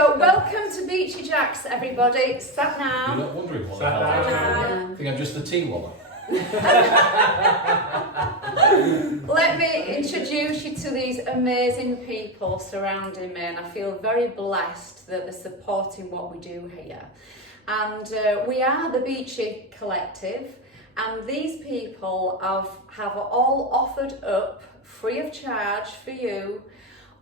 So welcome to Beachy Jacks, everybody. Sat now. You're not wondering what Sat I think I'm just the tea woman. Let me introduce you to these amazing people surrounding me, and I feel very blessed that they're supporting what we do here. And we are the Beachy Collective, and these people have all offered up free of charge for you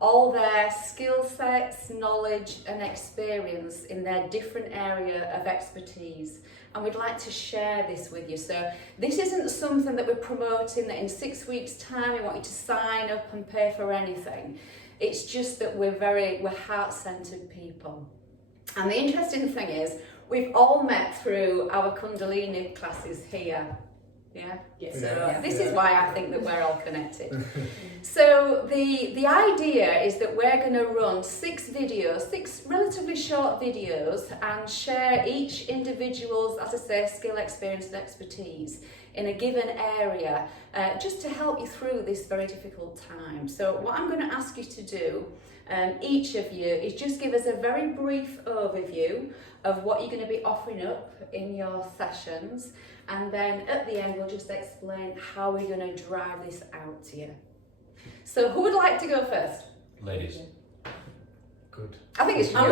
all their skill sets, knowledge and experience in their different area of expertise. And we'd like to share this with you. So this isn't something that we're promoting that in 6 weeks' time we want you to sign up and pay for anything. It's just that we're heart-centered people. And the interesting thing is, we've all met through our Kundalini classes here. Yeah. Yes. So this is why I think that we're all connected. So the idea is that we're going to run 6 relatively short videos, and share each individual's, as I say, skill, experience and expertise in a given area, just to help you through this very difficult time. So what I'm going to ask you to do, each of you, is just give us a very brief overview of what you're going to be offering up in your sessions, and then at the end we'll just explain how we're going to drive this out to you. So who would like to go first? Ladies. Good. I think it's you. I'm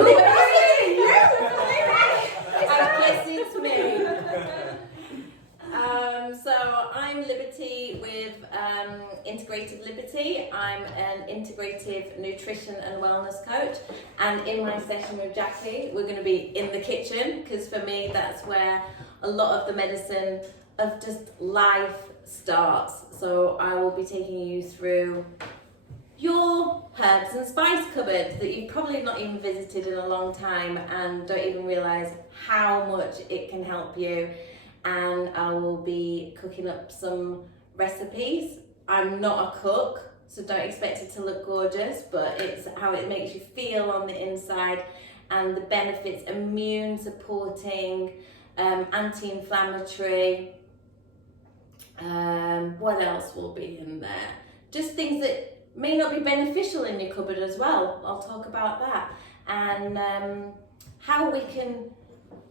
it's me. So I'm Liberty with Integrative Liberty. I'm an integrative nutrition and wellness coach, and in my session with Jackie we're going to be in the kitchen, because for me that's where a lot of the medicine of just life starts. So I will be taking you through your herbs and spice cupboard that you've probably not even visited in a long time and don't even realise how much it can help you. And I will be cooking up some recipes. I'm not a cook, so don't expect it to look gorgeous, but it's how it makes you feel on the inside, and the benefits: immune supporting, anti-inflammatory. What else will be in there? Just things that may not be beneficial in your cupboard as well. I'll talk about that, and how we can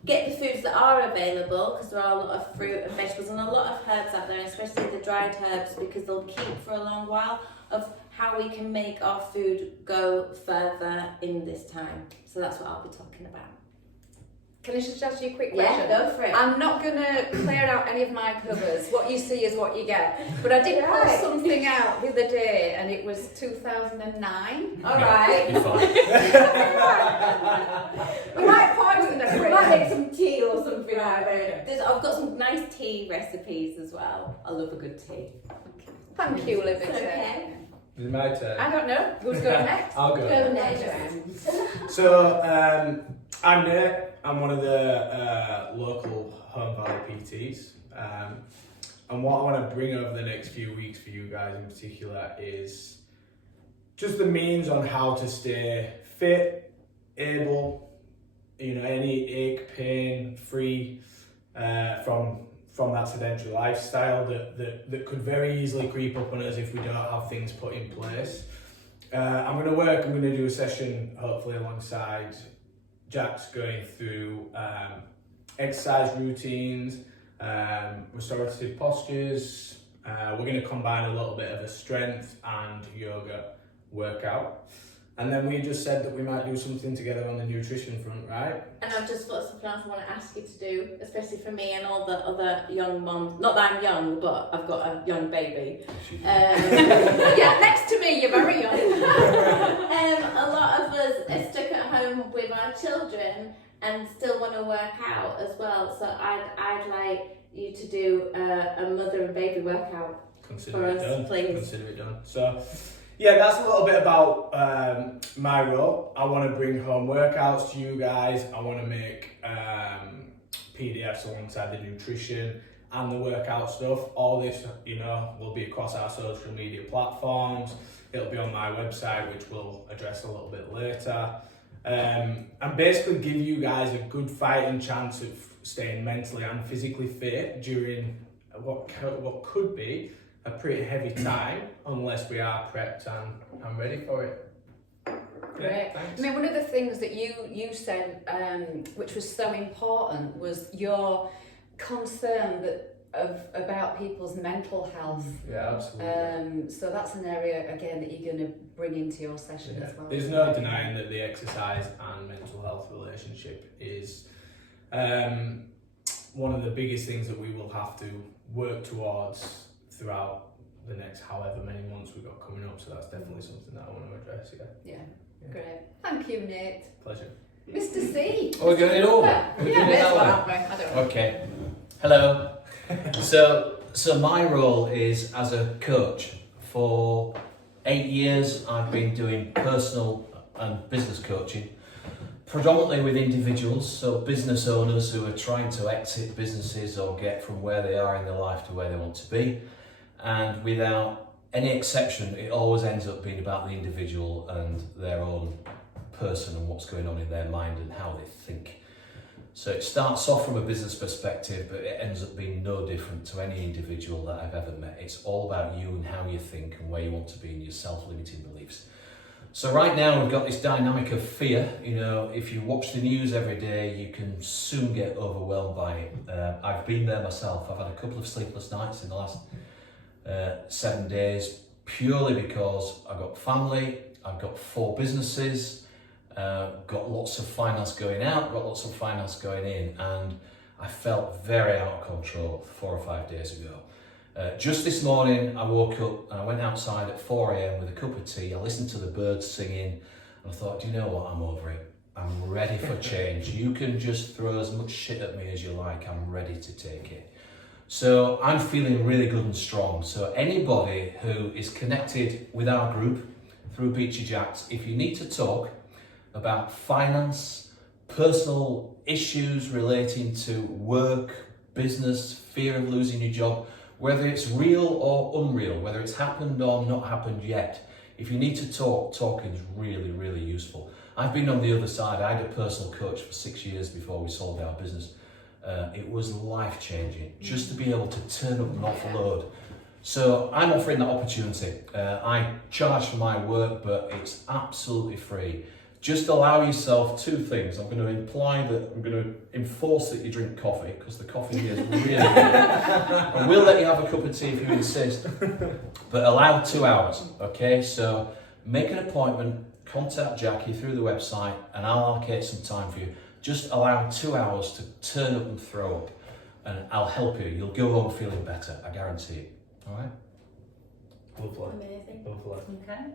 get the foods that are available, because there are a lot of fruit and vegetables and a lot of herbs out there, especially the dried herbs, because they'll keep for a long while, of how we can make our food go further in this time. So that's what I'll be talking about. Can I just ask you a quick question? Yeah, go for it. I'm not going to clear out any of my covers. What you see is what you get. But I did post something out the other day, and it was 2009. All right. You're fine. We might pause in We might make some tea or something out of it. I've got some nice tea recipes as well. I love a good tea. Thank you, Liberty. Okay. Is it my turn? I don't know. Who's going next? I'll go. Go next. So, I'm Nate. I'm one of the local Home Valley PTs. And what I want to bring over the next few weeks for you guys in particular is just the means on how to stay fit, able, any ache, pain free from that sedentary lifestyle that could very easily creep up on us if we don't have things put in place. I'm going to do a session hopefully alongside Jack's, going through exercise routines, restorative postures. We're going to combine a little bit of a strength and yoga workout. And then we just said that we might do something together on the nutrition front, right? And I've just thought something else I want to ask you to do, especially for me and all the other young mums. Not that I'm young, but I've got a young baby. Yeah, next to me, you're very young. A lot of us are stuck at home with our children and still want to work out as well. So I'd like you to do a mother and baby workout for us, please. Consider it done. So, yeah, that's a little bit about my role. I want to bring home workouts to you guys. I want to make PDFs alongside the nutrition and the workout stuff. All this, will be across our social media platforms. It'll be on my website, which we'll address a little bit later. And basically give you guys a good fighting chance of staying mentally and physically fit during what could be a pretty heavy time, unless we are prepped and ready for it. Great. Thanks. I mean, one of the things that you said, which was so important, was your concern about people's mental health. Yeah, absolutely. So that's an area again that you're going to bring into your session as well. There's no denying that the exercise and mental health relationship is one of the biggest things that we will have to work towards throughout the next however many months we've got coming up. So that's definitely something that I want to address. Yeah. Great. Thank you, Nate. Pleasure. Mr. C. Oh, we're going it over. Yeah, We're doing it that's that what way. happened. I don't know. Okay. Hello. So my role is as a coach. For 8 years, I've been doing personal and business coaching, predominantly with individuals, so business owners who are trying to exit businesses or get from where they are in their life to where they want to be. And without any exception, it always ends up being about the individual and their own person and what's going on in their mind and how they think. So it starts off from a business perspective, but it ends up being no different to any individual that I've ever met. It's all about you and how you think and where you want to be in your self-limiting beliefs. So right now we've got this dynamic of fear. You know, if you watch the news every day, you can soon get overwhelmed by it. I've been there myself. I've had a couple of sleepless nights in the last 7 days, purely because I've got family, I've got 4 businesses, got lots of finance going out, got lots of finance going in, and I felt very out of control 4 or 5 days ago. Just this morning I woke up and I went outside at 4 a.m. with a cup of tea. I listened to the birds singing and I thought, do you know what, I'm over it. I'm ready for change. You can just throw as much shit at me as you like, I'm ready to take it. So I'm feeling really good and strong. So anybody who is connected with our group through Beachy Jacks, if you need to talk about finance, personal issues relating to work, business, fear of losing your job, whether it's real or unreal, whether it's happened or not happened yet, if you need to talk, talking is really, really useful. I've been on the other side. I had a personal coach for 6 years before we sold our business. It was life-changing, just to be able to turn up and offload. So I'm offering that opportunity. I charge for my work, but it's absolutely free. Just allow yourself 2 things. I'm going to enforce that you drink coffee, because the coffee here is really good. I will let you have a cup of tea if you insist, but allow 2 hours, okay? So make an appointment, contact Jackie through the website, and I'll allocate some time for you. Just allow 2 hours to turn up and throw up, and I'll help you. You'll go home feeling better, I guarantee it. All right? Lovely. Amazing. Lovely. Okay.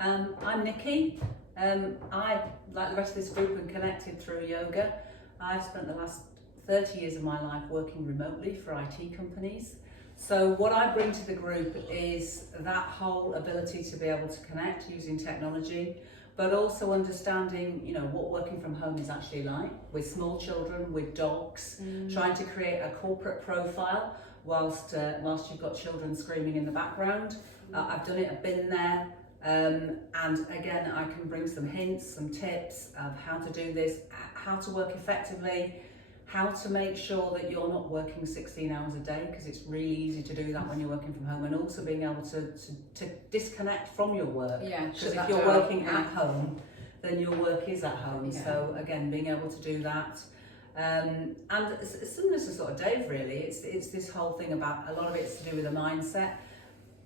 I'm Nikki. I, like the rest of this group, am connected through yoga. I've spent the last 30 years of my life working remotely for IT companies. So what I bring to the group is that whole ability to be able to connect using technology, but also understanding, you know, what working from home is actually like with small children, with dogs, trying to create a corporate profile whilst you've got children screaming in the background. I've done it, I've been there. And again, I can bring some hints, some tips of how to do this, how to work effectively, how to make sure that you're not working 16 hours a day, because it's really easy to do that when you're working from home, and also being able to disconnect from your work. Yeah, because if you're working at home, then your work is at home. Yeah. So again, being able to do that. And similar to sort of Dave, really, it's this whole thing about, a lot of it's to do with a mindset.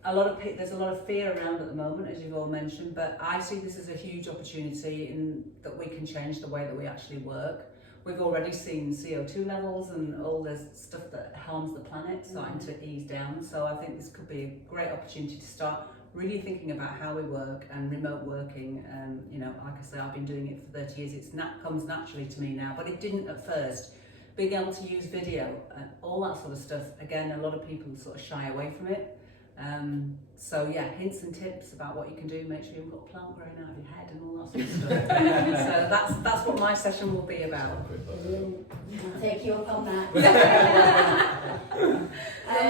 There's a lot of fear around at the moment, as you've all mentioned, but I see this as a huge opportunity in that we can change the way that we actually work. We've already seen CO2 levels and all this stuff that harms the planet starting to ease down. So I think this could be a great opportunity to start really thinking about how we work and remote working. You know, like I say, I've been doing it for 30 years. It comes naturally to me now, but it didn't at first. Being able to use video and all that sort of stuff, again, a lot of people sort of shy away from it. So yeah, hints and tips about what you can do. Make sure you've got a plant growing out of your head and all that sort of stuff. So that's what my session will be about. I'll take you up on that.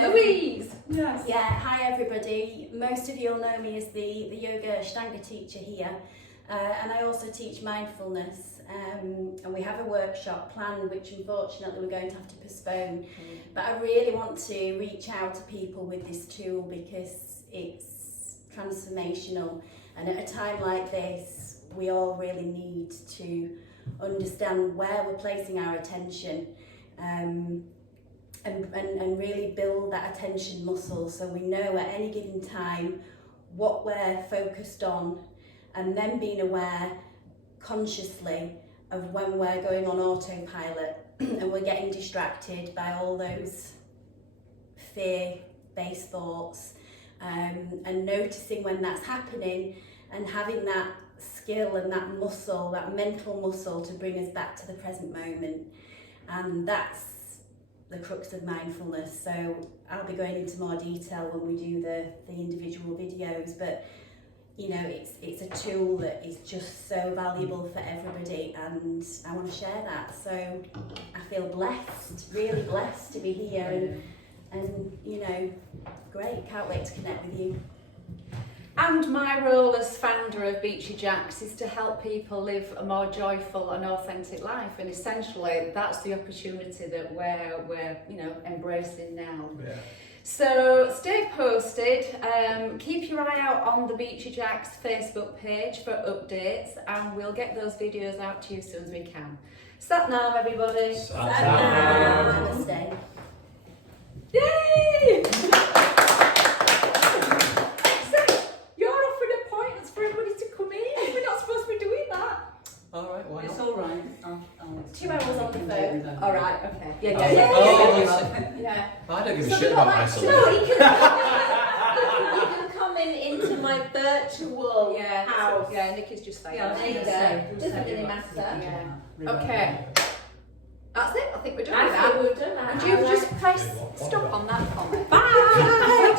Louise. Yes. Yeah, hi everybody. Most of you all know me as the yoga Ashtanga teacher here, and I also teach mindfulness. And we have a workshop planned, which unfortunately we're going to have to postpone. But I really want to reach out to people with this tool because it's transformational. And at a time like this, we all really need to understand where we're placing our attention, and really build that attention muscle, so we know at any given time what we're focused on, and then being aware consciously of when we're going on autopilot and we're getting distracted by all those fear-based thoughts, and noticing when that's happening and having that skill and that muscle, that mental muscle, to bring us back to the present moment. And that's the crux of mindfulness. So I'll be going into more detail when we do the individual videos, but you know, it's a tool that is just so valuable for everybody, and I want to share that. So I feel blessed, really blessed to be here, and you know, great, can't wait to connect with you. And my role as founder of Beachy Jacks is to help people live a more joyful and authentic life, and essentially that's the opportunity that we're you know, embracing now. Yeah. So stay posted, keep your eye out on the Beachy Jacks Facebook page for updates, and we'll get those videos out to you as soon as we can. Sat Nam, everybody. Sat Nam. Namaste. Yay! You're offering appointments for everybody to come in. We're not supposed to be doing that. All right, why It's not? all right. 2 hours on the phone. All right, okay. Yeah, Oh, yeah, oh, yeah. I don't give a So shit we've got about my like- salon. No, you can come into my virtual Yeah, house. yeah, Nikki's just saying. Yeah, I was There you gonna go. say, Doesn't really we'll matter. send you Yeah. that. Okay. That's it. I think we're done with I that. think we've done that. Would you I just press Yeah, stop on that comment? Bye!